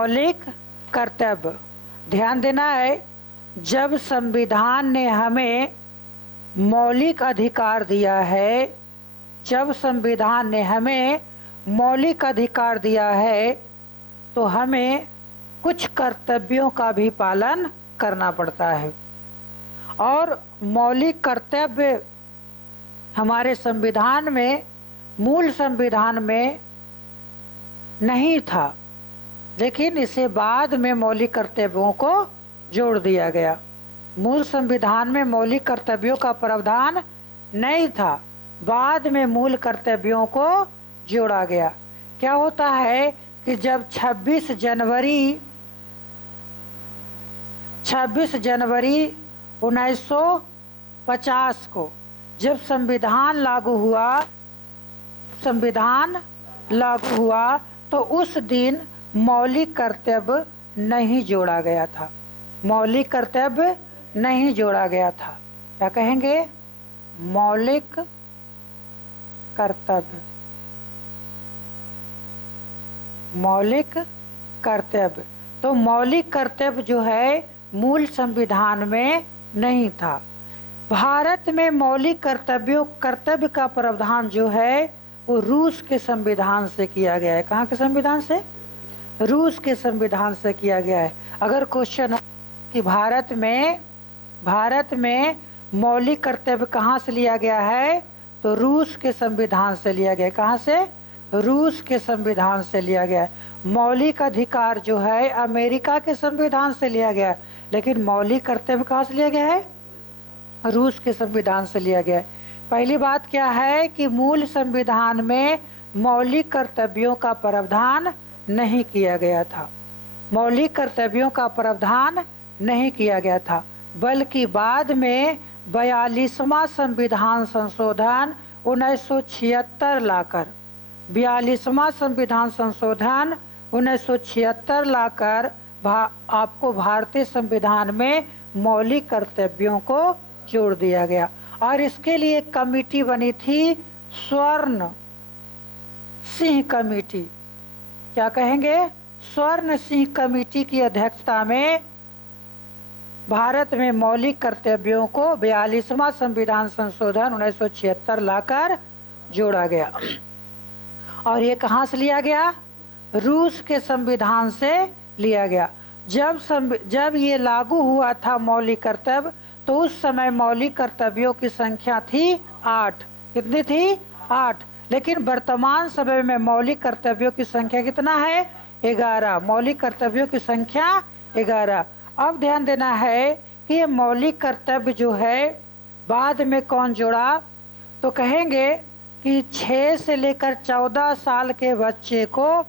मौलिक कर्तव्य। ध्यान देना है, जब संविधान ने हमें मौलिक अधिकार दिया है, जब संविधान ने हमें मौलिक अधिकार दिया है तो हमें कुछ कर्तव्यों का भी पालन करना पड़ता है। और मौलिक कर्तव्य हमारे संविधान में, मूल संविधान में नहीं था, लेकिन इसे बाद में मौलिक कर्तव्यों को जोड़ दिया गया। मूल संविधान में मौलिक कर्तव्यों का प्रावधान नहीं था, बाद में मूल कर्तव्यों को जोड़ा गया। क्या होता है कि जब 26 जनवरी 1950 को जब संविधान लागू हुआ तो उस दिन मौलिक कर्तव्य नहीं जोड़ा गया था। मौलिक कर्तव्य नहीं जोड़ा गया था। क्या कहेंगे? मौलिक कर्तव्य। मौलिक कर्तव्य। तो मौलिक कर्तव्य जो है मूल संविधान में नहीं था। भारत में मौलिक कर्तव्य का प्रावधान जो है वो रूस के संविधान से किया गया है। कहाँ के संविधान से? रूस के संविधान से किया गया है। अगर क्वेश्चन कि भारत में मौलिक कर्तव्य कहाँ से लिया गया है, तो रूस के संविधान से लिया गया है। कहाँ से? रूस के संविधान से लिया गया है। मौलिक अधिकार जो है अमेरिका के संविधान से लिया गया है, लेकिन मौलिक कर्तव्य कहाँ से लिया गया है? रूस के संविधान से लिया गया है। पहली बात क्या है कि मूल संविधान में मौलिक कर्तव्यों का प्रावधान नहीं किया गया था। मौलिक कर्तव्यों का प्रावधान नहीं किया गया था, बल्कि बाद में 42वां संविधान संशोधन 1976 लाकर 42वां संविधान संशोधन 1976 लाकर आपको भारतीय संविधान में मौलिक कर्तव्यों को जोड़ दिया गया। और इसके लिए एक कमेटी बनी थी, स्वर्ण सिंह कमेटी। क्या कहेंगे? स्वर्ण सिंह कमेटी की अध्यक्षता में भारत में मौलिक कर्तव्यों को 42वां संविधान संशोधन 1976 लाकर जोड़ा गया। और ये कहाँ से लिया गया? रूस के संविधान से लिया गया। जब ये लागू हुआ था मौलिक कर्तव्य, तो उस समय मौलिक कर्तव्यों की संख्या थी 8। कितनी थी? 8। लेकिन वर्तमान समय में मौलिक कर्तव्यों की संख्या कितना है? 11। मौलिक कर्तव्यों की संख्या 11। अब ध्यान देना है कि ये मौलिक कर्तव्य जो है बाद में कौन जोड़ा, तो कहेंगे कि 6 से लेकर 14 साल के बच्चे को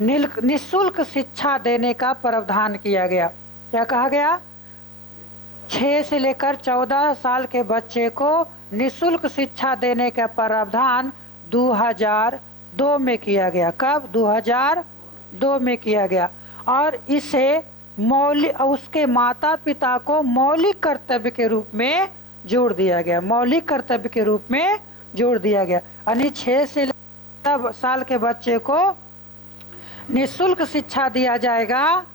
निःशुल्क शिक्षा देने का प्रावधान किया गया। क्या कहा गया? 6 से लेकर 14 साल के बच्चे को निःशुल्क शिक्षा देने का प्रावधान 2002 में किया गया। कब? 2002 में किया गया। और इसे उसके माता पिता को मौलिक कर्तव्य के रूप में जोड़ दिया गया। मौलिक कर्तव्य के रूप में जोड़ दिया गया। यानी 6 से 14 साल के बच्चे को निःशुल्क शिक्षा दिया जाएगा।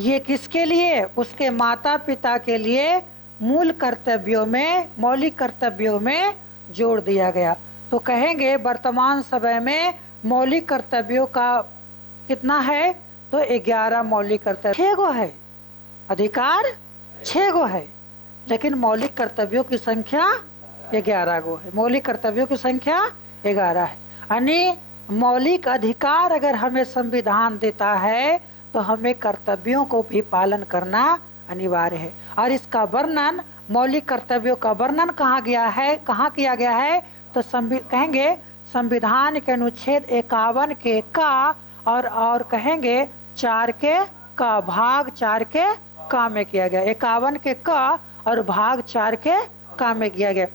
ये किसके लिए? उसके माता पिता के लिए मूल कर्तव्यों में, मौलिक कर्तव्यों में जोड़ दिया गया। तो कहेंगे वर्तमान समय में मौलिक कर्तव्यों का कितना है? तो 11 मौलिक कर्तव्य। 6 गो है अधिकार, 6 गो है, लेकिन मौलिक कर्तव्यों की संख्या 11 गो है। मौलिक कर्तव्यों की संख्या 11 है। यानी मौलिक अधिकार अगर हमें संविधान देता है तो हमें कर्तव्यों को भी पालन करना अनिवार्य है। और इसका वर्णन, मौलिक कर्तव्यों का वर्णन कहाँ किया गया है? तो कहेंगे संविधान के अनुच्छेद 51 के का और कहेंगे 4 के का, भाग 4 के का में किया गया। 51 के का और भाग 4 के का में किया गया।